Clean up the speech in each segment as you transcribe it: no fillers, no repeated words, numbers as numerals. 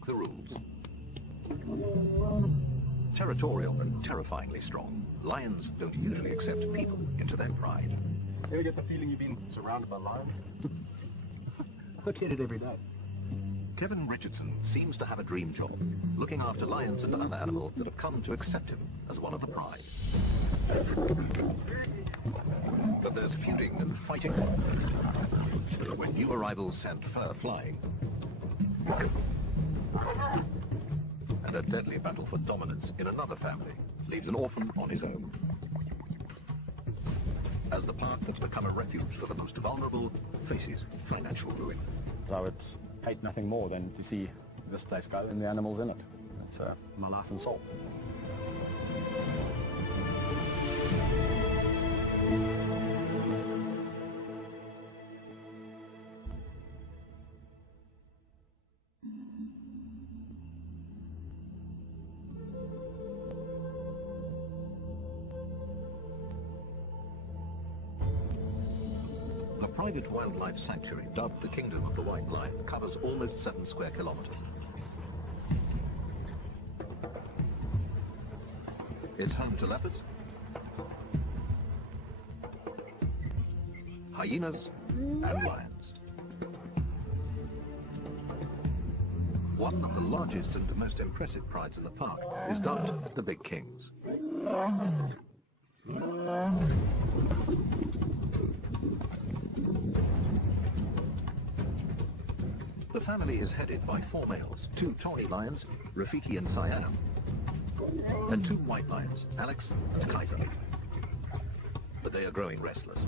make the rules. Territorial and terrifyingly strong, lions don't usually accept people into their pride. You ever get the feeling you've been surrounded by lions? I get it every day. Kevin Richardson seems to have a dream job, looking after lions and other animals that have come to accept him as one of the pride. But there's feuding and fighting when new arrivals send fur flying, and a deadly battle for dominance in another family leaves an orphan on his own. As the park has become a refuge for the most vulnerable, faces financial ruin. I would hate nothing more than to see this place go and the animals in it. It's my life and soul. The private wildlife sanctuary, dubbed the Kingdom of the White Lion, covers almost 7 square kilometers. It's home to leopards, hyenas, and lions. One of the largest and most impressive prides in the park is dubbed the Big Kings. The family is headed by 4 males, 2 tawny lions, Rafiki and Siam, and 2 white lions, Alex and Kaiser. But they are growing restless.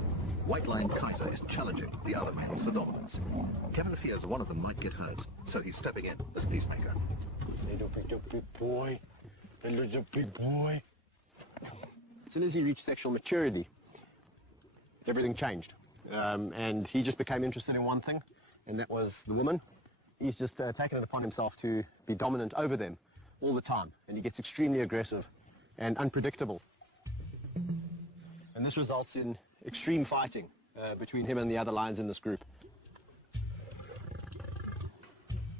White lion Kaiser is challenging the other males for dominance. Kevin fears one of them might get hurt, so he's stepping in as peacemaker. Little big boy. Little big boy. As soon as he reached sexual maturity, everything changed. And he just became interested in one thing, and that was the woman. He's just taken it upon himself to be dominant over them all the time, and he gets extremely aggressive and unpredictable. And this results in extreme fighting between him and the other lions in this group.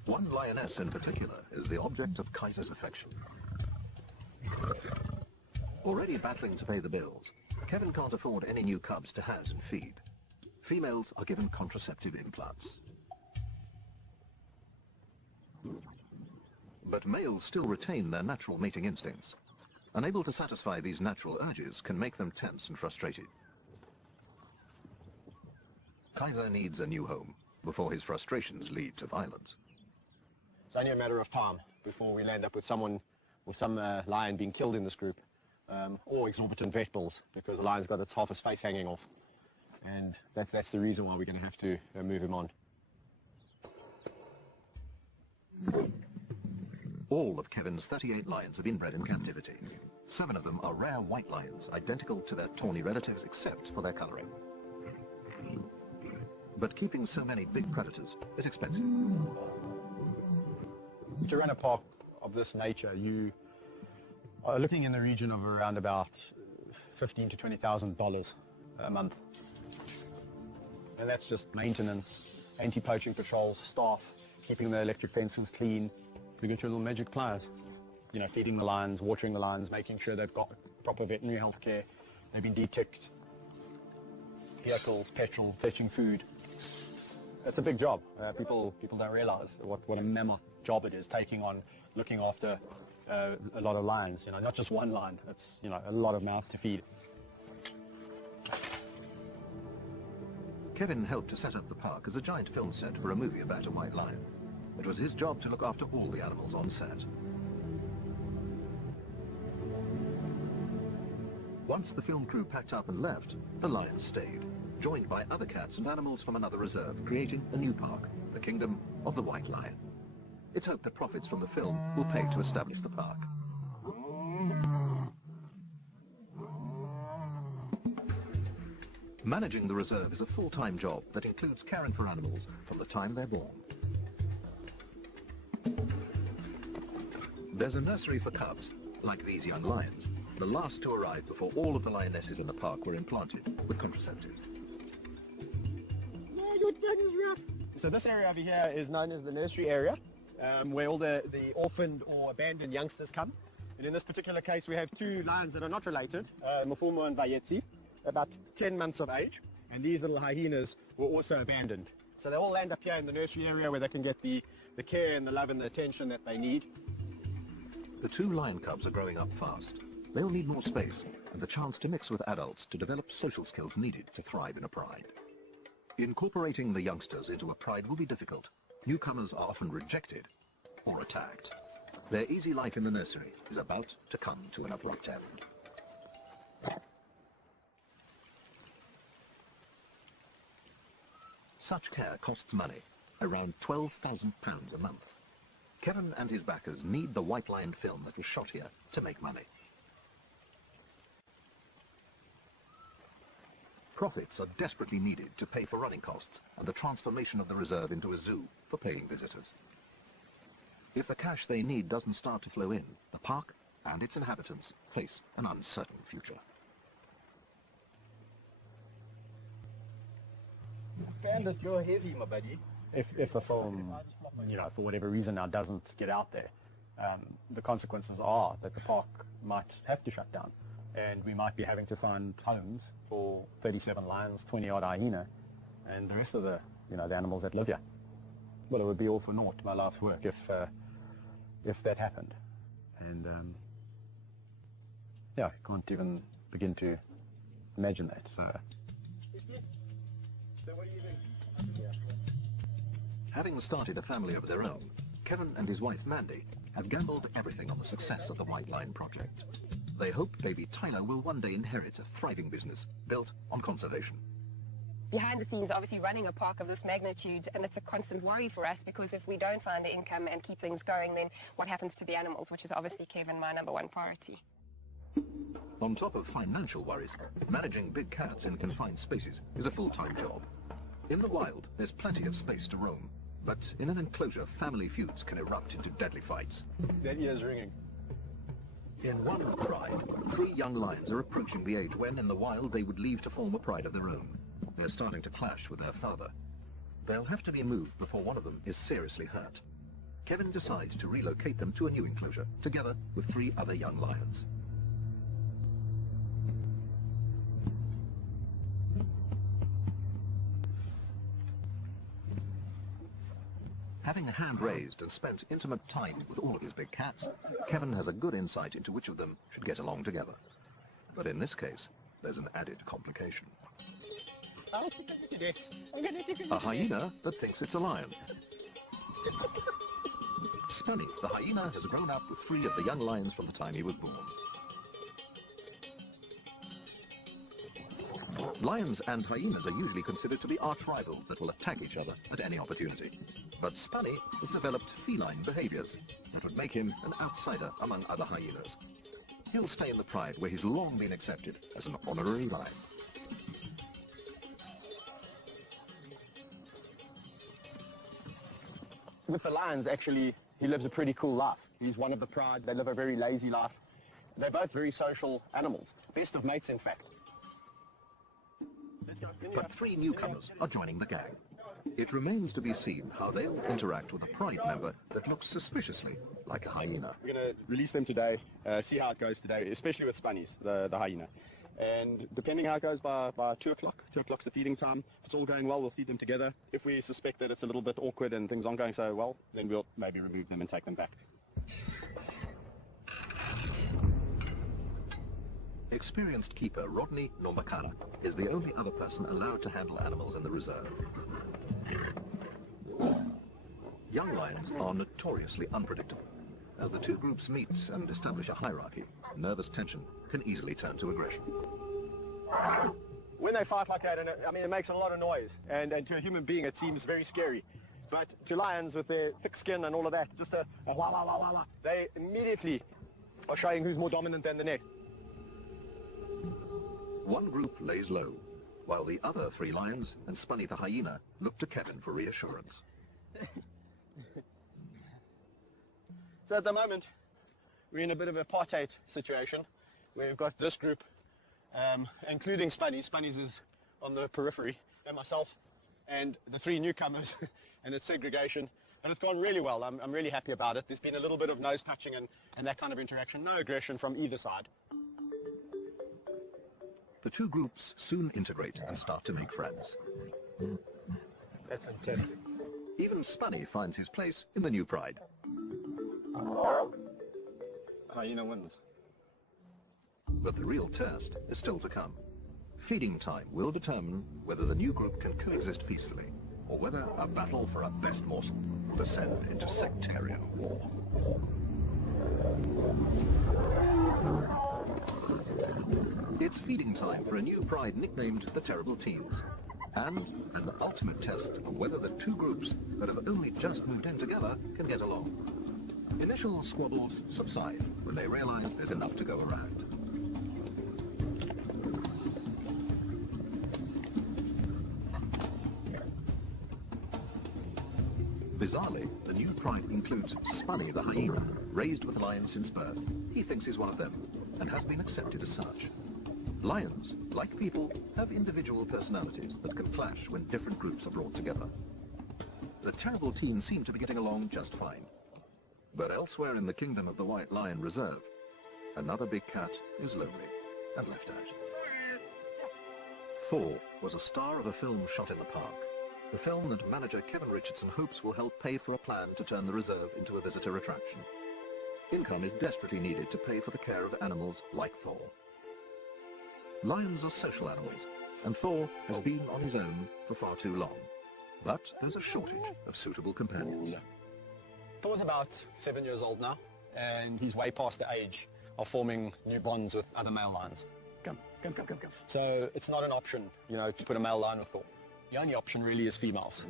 One lioness in particular is the object of Kaiser's affection. Already battling to pay the bills, Kevin can't afford any new cubs to house and feed. Females are given contraceptive implants. But males still retain their natural mating instincts. Unable to satisfy these natural urges can make them tense and frustrated. Kaiser needs a new home before his frustrations lead to violence. It's only a matter of time before we land up with someone or some lion being killed in this group, or exorbitant vet bills because the lion's got half his face hanging off. And that's the reason why we're going to have to move him on. All of Kevin's 38 lions have been bred in captivity. 7 of them are rare white lions, identical to their tawny relatives except for their coloring. But keeping so many big predators is expensive. To run a park of this nature, you are looking in the region of around about $15,000 to $20,000 a month. And that's just maintenance, anti-poaching patrols, staff, keeping the electric fences clean. We get your little magic pliers. You know, feeding the lions, watering the lions, making sure they've got proper veterinary health care, they've been de-ticked, vehicles, petrol, fetching food. It's a big job. People don't realize what a mammoth job it is, taking on looking after a lot of lions. You know, not just one lion. It's, you know, a lot of mouths to feed. Kevin helped to set up the park as a giant film set for a movie about a white lion. It was his job to look after all the animals on set. Once the film crew packed up and left, the lions stayed, joined by other cats and animals from another reserve, creating a new park, the Kingdom of the White Lion. It's hoped that profits from the film will pay to establish the park. Managing the reserve is a full-time job that includes caring for animals from the time they're born. There's a nursery for cubs, like these young lions, the last to arrive before all of the lionesses in the park were implanted with contraceptives. No, your tongue is rough. So this area over here is known as the nursery area. where all the orphaned or abandoned youngsters come. And in this particular case, we have two lions that are not related, Mfumo and Bayetsi, about 10 months of age. And these little hyenas were also abandoned. So they all land up here in the nursery area where they can get the care and the love and the attention that they need. The two lion cubs are growing up fast. They'll need more space and the chance to mix with adults to develop social skills needed to thrive in a pride. Incorporating the youngsters into a pride will be difficult. Newcomers are often rejected or attacked. Their easy life in the nursery is about to come to an abrupt end. Such care costs money, around £12,000 a month. Kevin and his backers need the white line film that was shot here to make money. Profits are desperately needed to pay for running costs and the transformation of the reserve into a zoo for paying visitors. If the cash they need doesn't start to flow in, the park and its inhabitants face an uncertain future. Bandit, you're heavy, my buddy. If the film, for whatever reason now doesn't get out there, the consequences are that the park might have to shut down. And we might be having to find homes for 37 lions, 20-odd hyena, and the rest of the animals that live here. Well, it would be all for naught, my life's work, if that happened. And I can't even begin to imagine that. So what are you doing? Having started a family of their own, Kevin and his wife Mandy have gambled everything on the success of the White Line project. They hope baby Tyler will one day inherit a thriving business built on conservation. Behind the scenes, obviously running a park of this magnitude, and it's a constant worry for us because if we don't find the income and keep things going, then what happens to the animals, which is obviously, Kevin, my number one priority. On top of financial worries, managing big cats in confined spaces is a full-time job. In the wild, there's plenty of space to roam, but in an enclosure, family feuds can erupt into deadly fights. That ear's ringing. In one pride, 3 young lions are approaching the age when, in the wild, they would leave to form a pride of their own. They're starting to clash with their father. They'll have to be moved before one of them is seriously hurt. Kevin decides to relocate them to a new enclosure, together with 3 other young lions. Having a hand raised and spent intimate time with all of his big cats, Kevin has a good insight into which of them should get along together. But in this case, there's an added complication. A hyena that thinks it's a lion. Spunny, the hyena, has grown up with 3 of the young lions from the time he was born. Lions and hyenas are usually considered to be arch rivals that will attack each other at any opportunity. But Spunny has developed feline behaviors that would make him an outsider among other hyenas. He'll stay in the pride where he's long been accepted as an honorary lion. With the lions, actually, he lives a pretty cool life. He's one of the pride. They live a very lazy life. They're both very social animals. Best of mates, in fact. But 3 newcomers are joining the gang. It remains to be seen how they'll interact with a pride member that looks suspiciously like a hyena. We're going to release them today, see how it goes today, especially with Spunnies, the hyena. And depending how it goes by 2 o'clock, 2 o'clock's the feeding time. If it's all going well, we'll feed them together. If we suspect that it's a little bit awkward and things aren't going so well, then we'll maybe remove them and take them back. Experienced keeper Rodney Normakala is the only other person allowed to handle animals in the reserve. Young lions are notoriously unpredictable. As the 2 groups meet and establish a hierarchy, nervous tension can easily turn to aggression. When they fight like that, and it makes a lot of noise, and to a human being it seems very scary. But to lions with their thick skin and all of that, just a wah wah wah wah wah, they immediately are showing who's more dominant than the next. One group lays low, while the other 3 lions and Spunny the hyena look to Kevin for reassurance. So at the moment, we're in a bit of a apartheid situation, where we've got this group, including Spunnies. Spunnies is on the periphery, and myself, and the 3 newcomers, and it's segregation. But it's gone really well. I'm really happy about it. There's been a little bit of nose touching and that kind of interaction. No aggression from either side. The two groups soon integrate and start to make friends. That's fantastic. Even Spunny finds his place in the new pride. Hyena wins. But the real test is still to come. Feeding time will determine whether the new group can coexist peacefully, or whether a battle for a best morsel will descend into sectarian war. It's feeding time for a new pride nicknamed the Terrible Teens, and an ultimate test of whether the two groups that have only just moved in together can get along. Initial squabbles subside when they realize there's enough to go around. Bizarrely, the new pride includes Spunny the hyena, raised with lions since birth. He thinks he's one of them, and has been accepted as such. Lions, like people, have individual personalities that can clash when different groups are brought together. The Terrible Teens seem to be getting along just fine. But elsewhere in the kingdom of the White Lion Reserve, another big cat is lonely and left out. Thor was a star of a film shot in the park. The film that manager Kevin Richardson hopes will help pay for a plan to turn the reserve into a visitor attraction. Income is desperately needed to pay for the care of animals like Thor. Lions are social animals, and Thor has been on his own for far too long. But there's a shortage of suitable companions. Thor's about 7 years old now, and he's way past the age of forming new bonds with other male lions. Come. So it's not an option, to put a male lion with Thor. The only option really is females.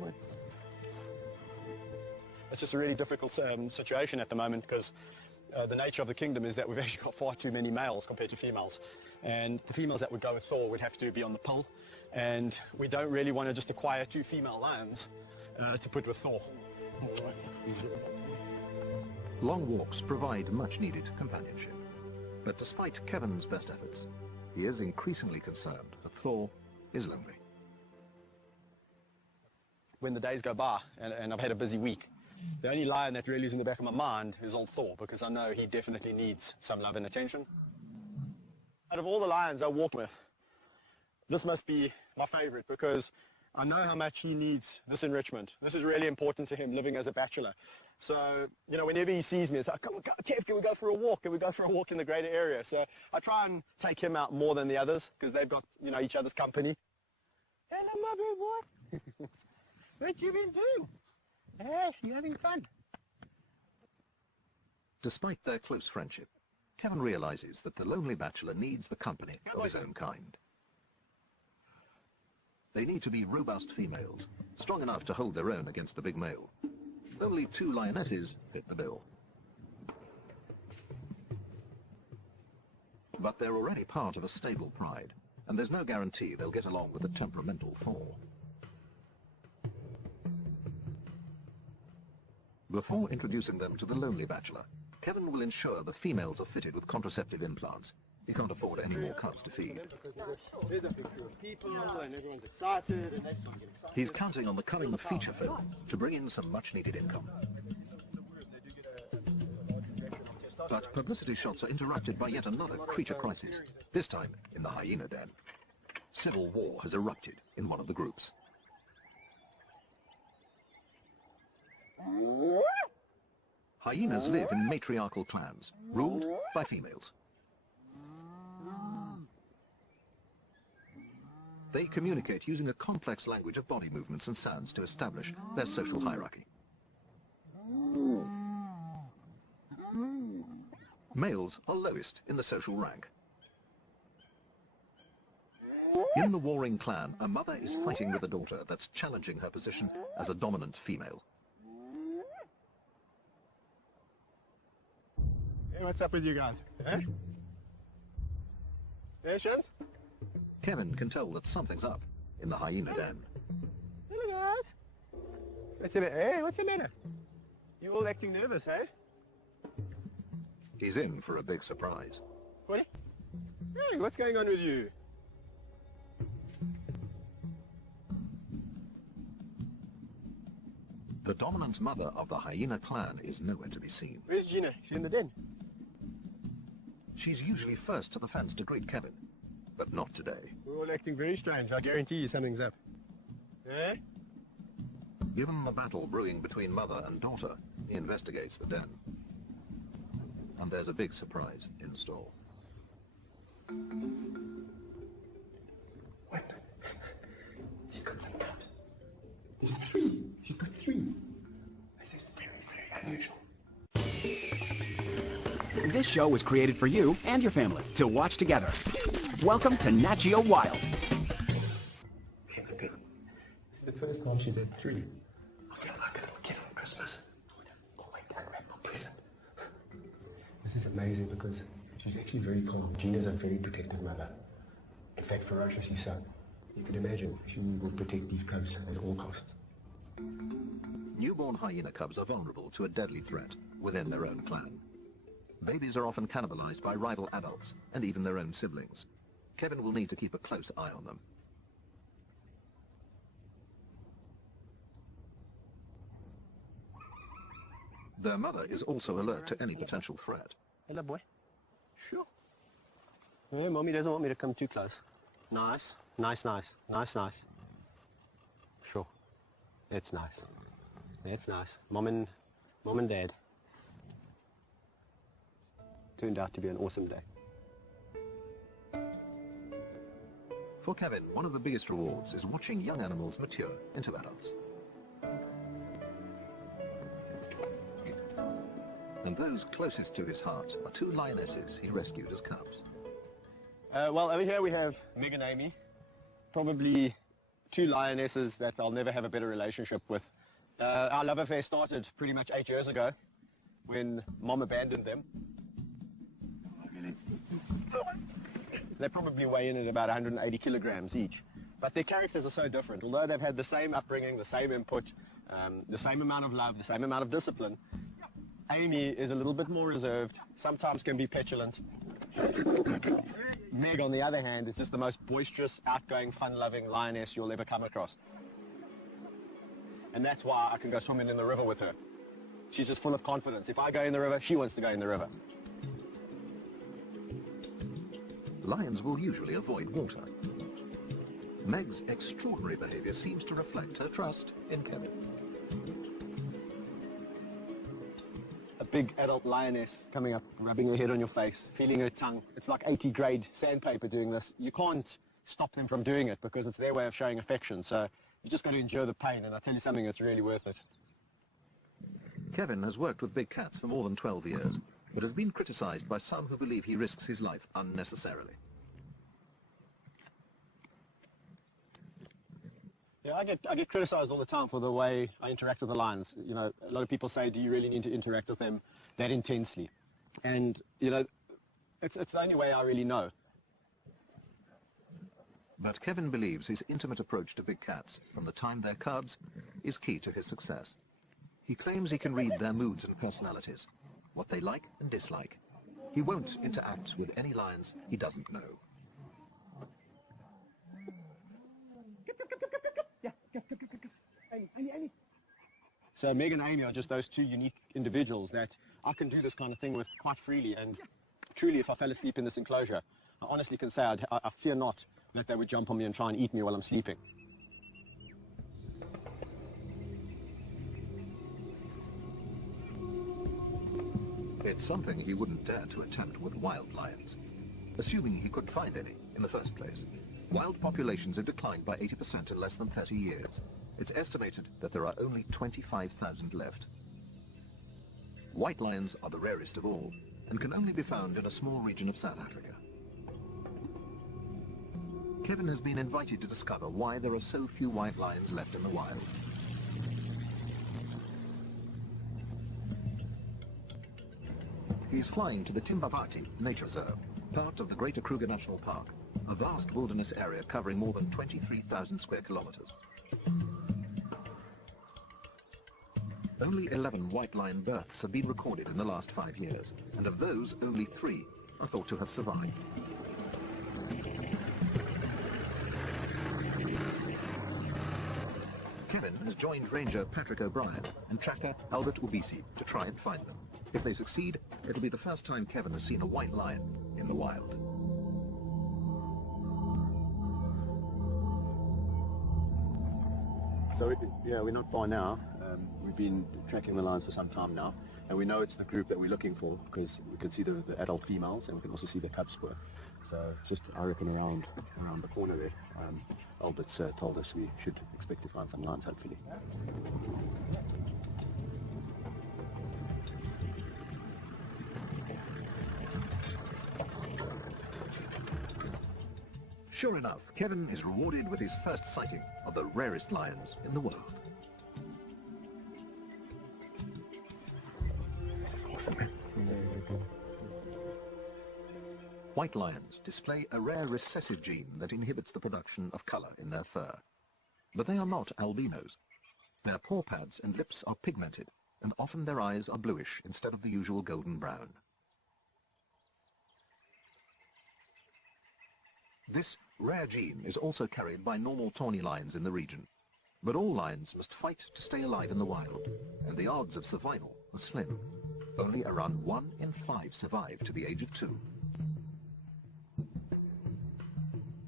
It's just a really difficult situation at the moment because the nature of the kingdom is that we've actually got far too many males compared to females. And the females that would go with Thor would have to be on the pill. And we don't really want to just acquire 2 female lions to put with Thor. Long walks provide much-needed companionship. But despite Kevin's best efforts, he is increasingly concerned that Thor is lonely. When the days go by and I've had a busy week, the only lion that really is in the back of my mind is old Thor, because I know he definitely needs some love and attention. Out of all the lions I walk with, this must be my favorite because I know how much he needs this enrichment. This is really important to him, living as a bachelor. So, whenever he sees me, it's like, come on, Kev, can we go for a walk? Can we go for a walk in the greater area? So I try and take him out more than the others because they've got, each other's company. Hello, my big boy. What you been doing? Hey, you having fun? Despite their close friendship, Kevin realizes that the lonely bachelor needs the company of his own kind. They need to be robust females, strong enough to hold their own against the big male. Only 2 lionesses fit the bill. But they're already part of a stable pride, and there's no guarantee they'll get along with the temperamental Thor. Before introducing them to the lonely bachelor, Kevin will ensure the females are fitted with contraceptive implants. He can't afford any more cubs to feed. There's a big crew of people, and everyone's excited, and that's not getting excited. He's counting on the coming feature film to bring in some much-needed income. But publicity shots are interrupted by yet another creature crisis, this time in the hyena den. Civil war has erupted in one of the groups. Hyenas live in matriarchal clans, ruled by females. They communicate using a complex language of body movements and sounds to establish their social hierarchy. Males are lowest in the social rank. In the warring clan, a mother is fighting with a daughter that's challenging her position as a dominant female. Hey, what's up with you guys? Eh? Yeah, Shans? Kevin can tell that something's up in the hyena den. Hello, guys. What's the matter? Hey, what's the matter? You all acting nervous, eh? He's in for a big surprise. What? Hey, what's going on with you? The dominant mother of the hyena clan is nowhere to be seen. Where's Gina? She's in the den. She's usually first to the fence to greet Kevin, but not today. We're all acting very strange. I guarantee you something's up. Eh? Given the battle brewing between mother and daughter, he investigates the den. And there's a big surprise in store. What? He's got some cubs. There's 3. He's got 3. This is very, very unusual. This show was created for you and your family to watch together. Welcome to Nat Geo Wild. Okay, okay. This is the first time she's had 3. I feel like a little kid on Christmas. Oh, wait, unwrap my present. This is amazing because she's actually very calm. Gina's a very protective mother. In fact, ferociously so. You can imagine she will protect these cubs at all costs. Newborn hyena cubs are vulnerable to a deadly threat within their own clan. Babies are often cannibalized by rival adults and even their own siblings. Kevin will need to keep a close eye on them. Their mother is also alert to any potential threat. Hello, boy. Sure. Yeah, Mommy doesn't want me to come too close. Nice. Nice, nice. Nice, nice. Sure. It's nice. It's nice. Mom and Dad. Turned out to be an awesome day. For Kevin, one of the biggest rewards is watching young animals mature into adults. And those closest to his heart are 2 lionesses he rescued as cubs. Well, over here we have Meg and Amy. Probably 2 lionesses that I'll never have a better relationship with. Our love affair started pretty much 8 years ago when Mom abandoned them. They probably weigh in at about 180 kilograms each. But their characters are so different. Although they've had the same upbringing, the same input, the same amount of love, the same amount of discipline, Amy is a little bit more reserved, sometimes can be petulant. Meg, on the other hand, is just the most boisterous, outgoing, fun-loving lioness you'll ever come across. And that's why I can go swimming in the river with her. She's just full of confidence. If I go in the river, she wants to go in the river. Lions will usually avoid water. Meg's extraordinary behavior seems to reflect her trust in Kevin. A big adult lioness coming up, rubbing her head on your face, feeling her tongue. It's like 80 grade sandpaper doing this. You can't stop them from doing it because it's their way of showing affection. So you just got to endure the pain, and I tell you something, it's really worth it. Kevin has worked with big cats for more than 12 years, but has been criticized by some who believe he risks his life unnecessarily. Yeah, I get criticized all the time for the way I interact with the lions. You know, a lot of people say, do you really need to interact with them that intensely? And, you know, it's the only way I really know. But Kevin believes his intimate approach to big cats, from the time they're cubs, is key to his success. He claims he can read their moods and personalities, what they like and dislike. He won't interact with any lions he doesn't know. So Meg and Amy are just those 2 unique individuals that I can do this kind of thing with quite freely. And truly, if I fell asleep in this enclosure, I honestly can say I fear not that they would jump on me and try and eat me while I'm sleeping. It's something he wouldn't dare to attempt with wild lions, assuming he could find any in the first place. Wild populations have declined by 80% in less than 30 years. It's estimated that there are only 25,000 left. White lions are the rarest of all, and can only be found in a small region of South Africa. Kevin has been invited to discover why there are so few white lions left in the wild. He's flying to the Timbavati Nature Reserve, part of the Greater Kruger National Park, a vast wilderness area covering more than 23,000 square kilometers. Only 11 white lion births have been recorded in the last 5 years, and of those, only 3 are thought to have survived. Kevin has joined Ranger Patrick O'Brien and tracker Albert Ubisi to try and find them. If they succeed, it'll be the first time Kevin has seen a white lion in the wild. So we're not far now. We've been tracking the lions for some time now, and we know it's the group that we're looking for because we can see the adult females, and we can also see the cub square. So it's just, I reckon, around the corner there. Albert's told us we should expect to find some lions, hopefully. Sure enough, Kevin is rewarded with his first sighting of the rarest lions in the world. This is awesome, man. White lions display a rare recessive gene that inhibits the production of color in their fur. But they are not albinos. Their paw pads and lips are pigmented, and often their eyes are bluish instead of the usual golden brown. This rare gene is also carried by normal tawny lions in the region. But all lions must fight to stay alive in the wild, and the odds of survival are slim. Only around 1 in 5 survive to the age of 2.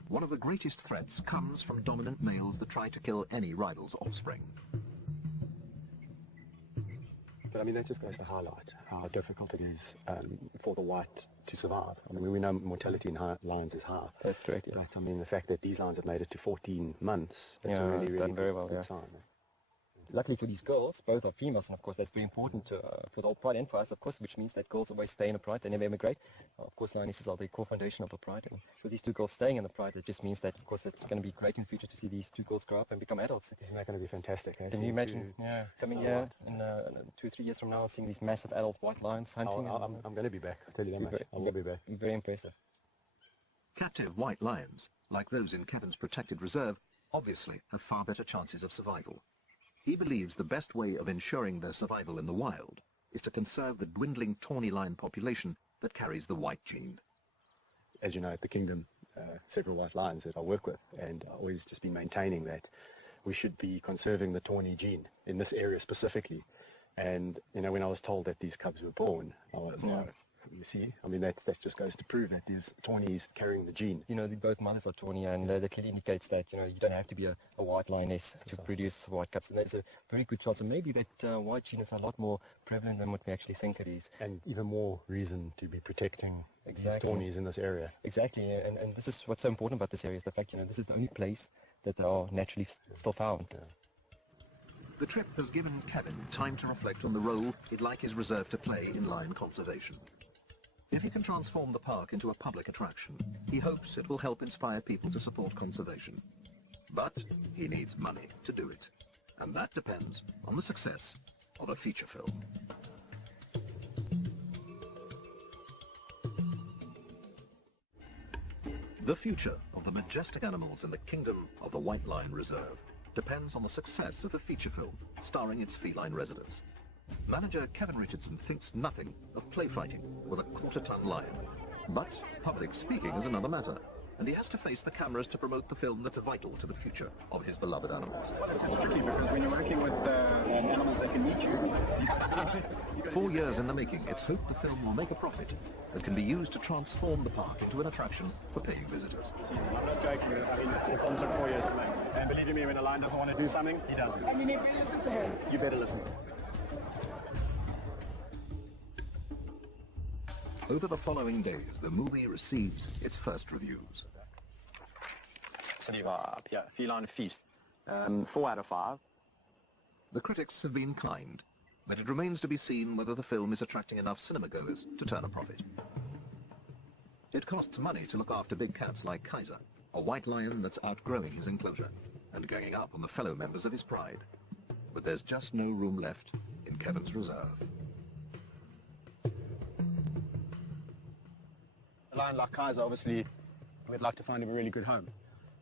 One of the greatest threats comes from dominant males that try to kill any rival's offspring. But I mean, that just goes to highlight how difficult it is for the white to survive. I mean, we know mortality in lions is high. That's correct, yeah. But I mean, the fact that these lions have made it to 14 months, that's Yeah, a really, it's really done very well, good yeah. sign. Luckily for these girls, both are females, and of course that's very important for the whole pride and for us, of course, which means that girls always stay in the pride, they never emigrate. Of course, lionesses are the core foundation of the pride, and for these two girls staying in the pride, it just means that, of course, it's going to be great in the future to see these two girls grow up and become adults. Isn't that going to be fantastic? Eh? Can you imagine coming here in 2 or 3 years from now, seeing these massive adult white lions hunting? I'm going to be back, I'll tell you that much. I will be back. Very impressive. Captive white lions, like those in Kevin's protected reserve, obviously have far better chances of survival. He believes the best way of ensuring their survival in the wild is to conserve the dwindling tawny lion population that carries the white gene. As you know, at the Kingdom, several white lions that I work with, and I always just been maintaining that we should be conserving the tawny gene in this area specifically. And, you know, when I was told that these cubs were born, I was like, you see, I mean, that just goes to prove that there's tawnies carrying the gene. You know, both mothers are tawny, and that clearly indicates that, you know, you don't have to be a white lioness to produce white cubs. And there's a very good chance, and maybe that white gene is a lot more prevalent than what we actually think it is. And even more reason to be protecting these tawnies in this area. Exactly, and this is what's so important about this area, is the fact, you know, this is the only place that they are naturally still found. Yeah. The trip has given Kevin time to reflect on the role he'd like his reserve to play in lion conservation. If he can transform the park into a public attraction, he hopes it will help inspire people to support conservation. But he needs money to do it, and that depends on the success of a feature film. The future of the majestic animals in the kingdom of the White Lion Reserve depends on the success of a feature film starring its feline residents. Manager Kevin Richardson thinks nothing of play fighting with a quarter-ton lion. But public speaking is another matter, and he has to face the cameras to promote the film that's vital to the future of his beloved animals. Well, it's tricky because when you're working with animals that can eat you... 4 years in the making, it's hoped the film will make a profit that can be used to transform the park into an attraction for paying visitors. I'm not joking. I mean, the film took 4 years to make. And believe me, when a lion doesn't want to do something, he doesn't. And you never listen to him. You better listen to him. Over the following days, the movie receives its first reviews. City vibe, yeah, feline feast. 4 out of 5. The critics have been kind, but it remains to be seen whether the film is attracting enough cinema-goers to turn a profit. It costs money to look after big cats like Kaiser, a white lion that's outgrowing his enclosure and ganging up on the fellow members of his pride. But there's just no room left in Kevin's reserve. A lion like Kaiser, obviously, we'd like to find him a really good home.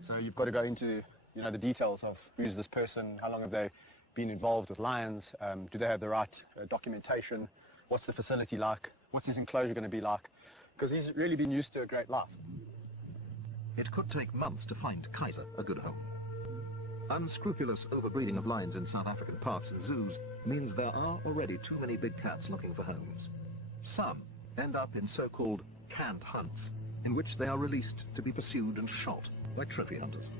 So you've got to go into, you know, the details of who's this person, how long have they been involved with lions, do they have the right documentation, what's the facility like, what's his enclosure going to be like, because he's really been used to a great life. It could take months to find Kaiser a good home. Unscrupulous overbreeding of lions in South African parks and zoos means there are already too many big cats looking for homes. Some end up in so-called canned hunts, in which they are released to be pursued and shot by trophy hunters.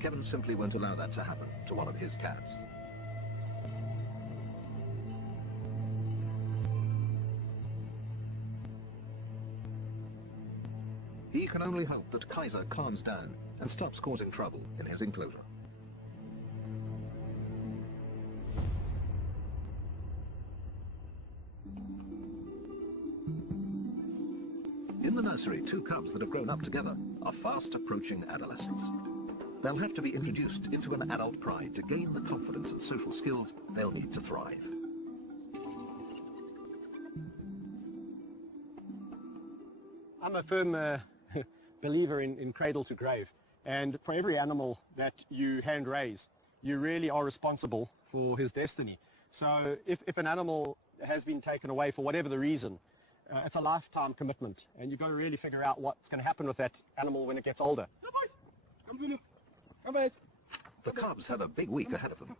Kevin simply won't allow that to happen to one of his cats. He can only hope that Kaiser calms down and stops causing trouble in his enclosure. In the nursery, two cubs that have grown up together are fast approaching adolescence. They'll have to be introduced into an adult pride to gain the confidence and social skills they'll need to thrive. I'm a firm believer in cradle to grave, and for every animal that you hand raise, you really are responsible for his destiny. So if an animal has been taken away for whatever the reason, it's a lifetime commitment, and you've got to really figure out what's going to happen with that animal when it gets older. The cubs have a big week ahead of them.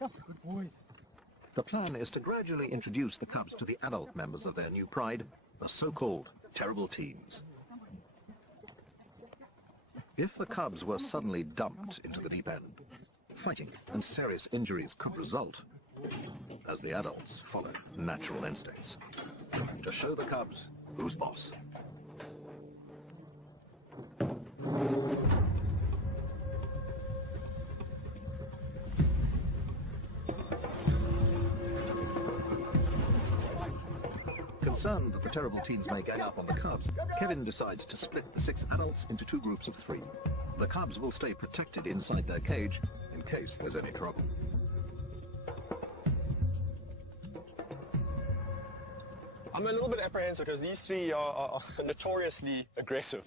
Good boys. The plan is to gradually introduce the cubs to the adult members of their new pride, the so-called terrible teens. If the cubs were suddenly dumped into the deep end, fighting and serious injuries could result, as the adults follow natural instincts, to show the cubs who's boss. Concerned that the terrible teens may gang up on the cubs, Kevin decides to split the 6 adults into 2 groups of 3. The cubs will stay protected inside their cage in case there's any trouble. I'm a little bit apprehensive because these 3 are notoriously aggressive,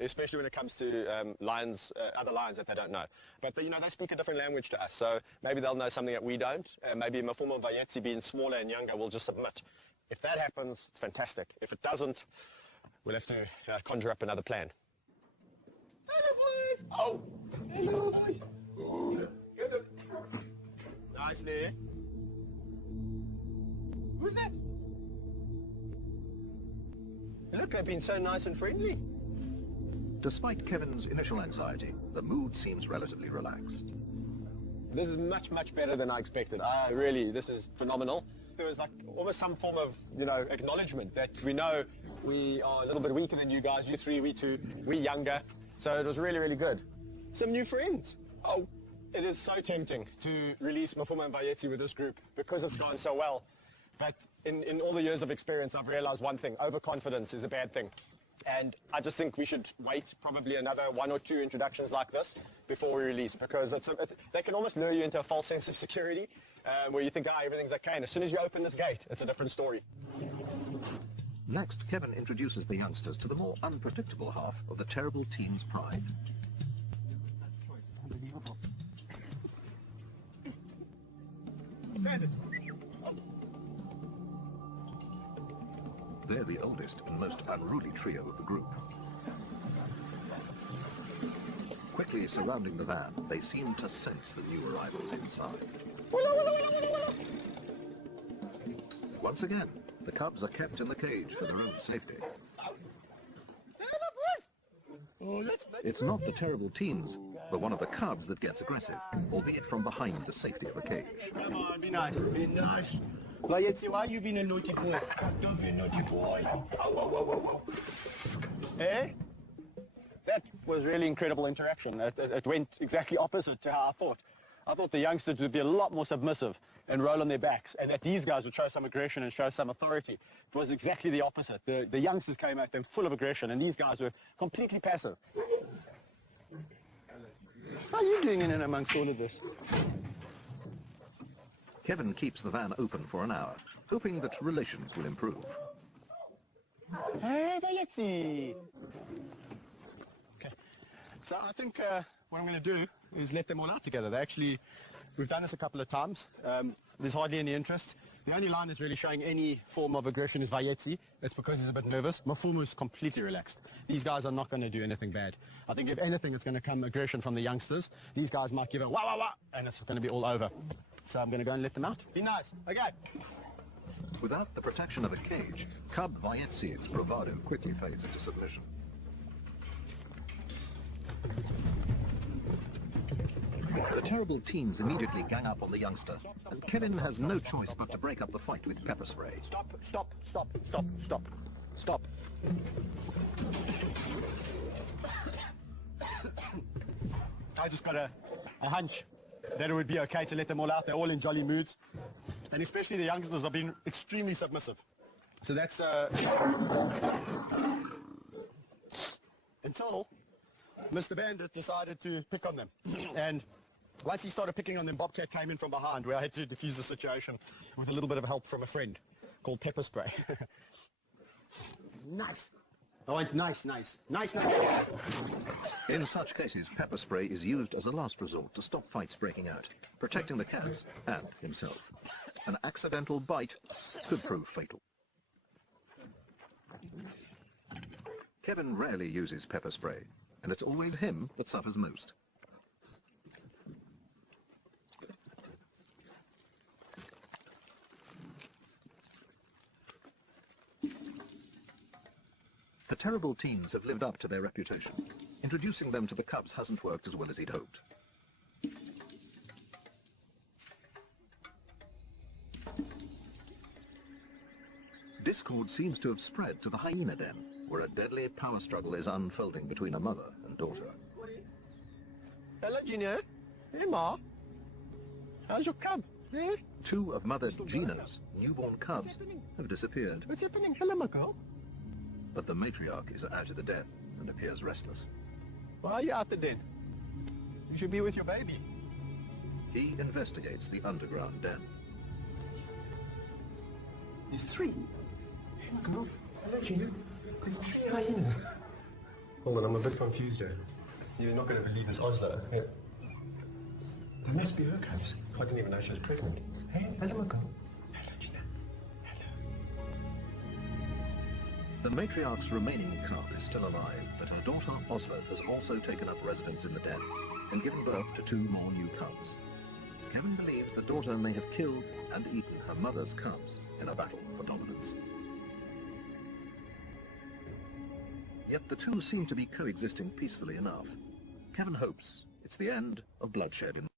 especially when it comes to lions, other lions that they don't know. But they speak a different language to us, so maybe they'll know something that we don't. Maybe Mafuma Vayetsi, being smaller and younger, will just submit. If that happens, it's fantastic. If it doesn't, we'll have to conjure up another plan. Hello, boys! Oh! Hello, boys! Oh. Nicely. Who's that? Look, they've been so nice and friendly. Despite Kevin's initial anxiety, the mood seems relatively relaxed. This is much, much better than I expected. This is phenomenal. There was like almost some form of, acknowledgement that we know we are a little bit weaker than you guys. You 3, we 2, we younger. So it was really, really good. Some new friends. Oh, it is so tempting to release Mafuma and Vayetsi with this group because it's gone so well. But in all the years of experience, I've realized one thing: overconfidence is a bad thing. And I just think we should wait probably another 1 or 2 introductions like this before we release, because they can almost lure you into a false sense of security, where you think, everything's okay, and as soon as you open this gate, it's a different story. Next, Kevin introduces the youngsters to the more unpredictable half of the terrible teens' pride. Unbelievable. They're the oldest and most unruly trio of the group. Quickly surrounding the van, they seem to sense the new arrivals inside. Once again, the cubs are kept in the cage for their own safety. It's not the terrible teens, but one of the cubs that gets aggressive, albeit from behind the safety of the cage. Come on, be nice. Be nice. Vayetsi, why you being a naughty boy? Don't be a naughty boy. Hey? That was really incredible interaction. It went exactly opposite to how I thought. I thought the youngsters would be a lot more submissive and roll on their backs, and that these guys would show some aggression and show some authority. It was exactly the opposite. The youngsters came at them full of aggression, and these guys were completely passive. How are you doing in and amongst all of this? Kevin keeps the van open for an hour, hoping that relations will improve. Hey, Vayetsi! Okay, so I think what I'm going to do is let them all out together. We've done this a couple of times. There's hardly any interest. The only lion that's really showing any form of aggression is Vayetzi. It's because he's a bit nervous. Mafumu is completely relaxed. These guys are not going to do anything bad. I think if anything, it's going to come aggression from the youngsters. These guys might give a wah wah wah, and it's going to be all over. So I'm going to go and let them out. Be nice. Okay. Without the protection of a cage, cub Vayetzi's bravado quickly fades into submission. The terrible teens immediately gang up on the youngster, and Kevin has no choice but to break up the fight with pepper spray. Stop, stop, stop, stop, stop, stop. I just got a hunch that it would be okay to let them all out. They're all in jolly moods. And especially the youngsters have been extremely submissive. So that's until Mr. Bandit decided to pick on them. And once he started picking on them, Bobcat came in from behind, where I had to defuse the situation with a little bit of help from a friend called pepper spray. Nice. I went nice, nice, nice, nice. In such cases, pepper spray is used as a last resort to stop fights breaking out, protecting the cats and himself. An accidental bite could prove fatal. Kevin rarely uses pepper spray, and it's always him that suffers most. The terrible teens have lived up to their reputation. Introducing them to the cubs hasn't worked as well as he'd hoped. Discord seems to have spread to the hyena den, where a deadly power struggle is unfolding between a mother and daughter. Hello, Gina. Hey, Ma. How's your cub? Eh? Two of Mother Gina's newborn cubs have disappeared. What's happening? Hello, my girl. But the matriarch is out of the den and appears restless. Why are you out the den? You should be with your baby. He investigates the underground den. There's three. Hey, my girl. Hello, Gina. There's three hyenas. Hold on, I'm a bit confused here. You're not going to believe it's Oslo. Yeah. That must be her cubs. I didn't even know she was pregnant. Hey, hello, my girl. Hello, Gina. Hello. The matriarch's remaining cub is still alive, but her daughter Oslo has also taken up residence in the den and given birth to two more new cubs. Kevin believes the daughter may have killed and eaten her mother's cubs in a battle for dominance. Yet the two seem to be coexisting peacefully enough. Kevin hopes it's the end of bloodshed in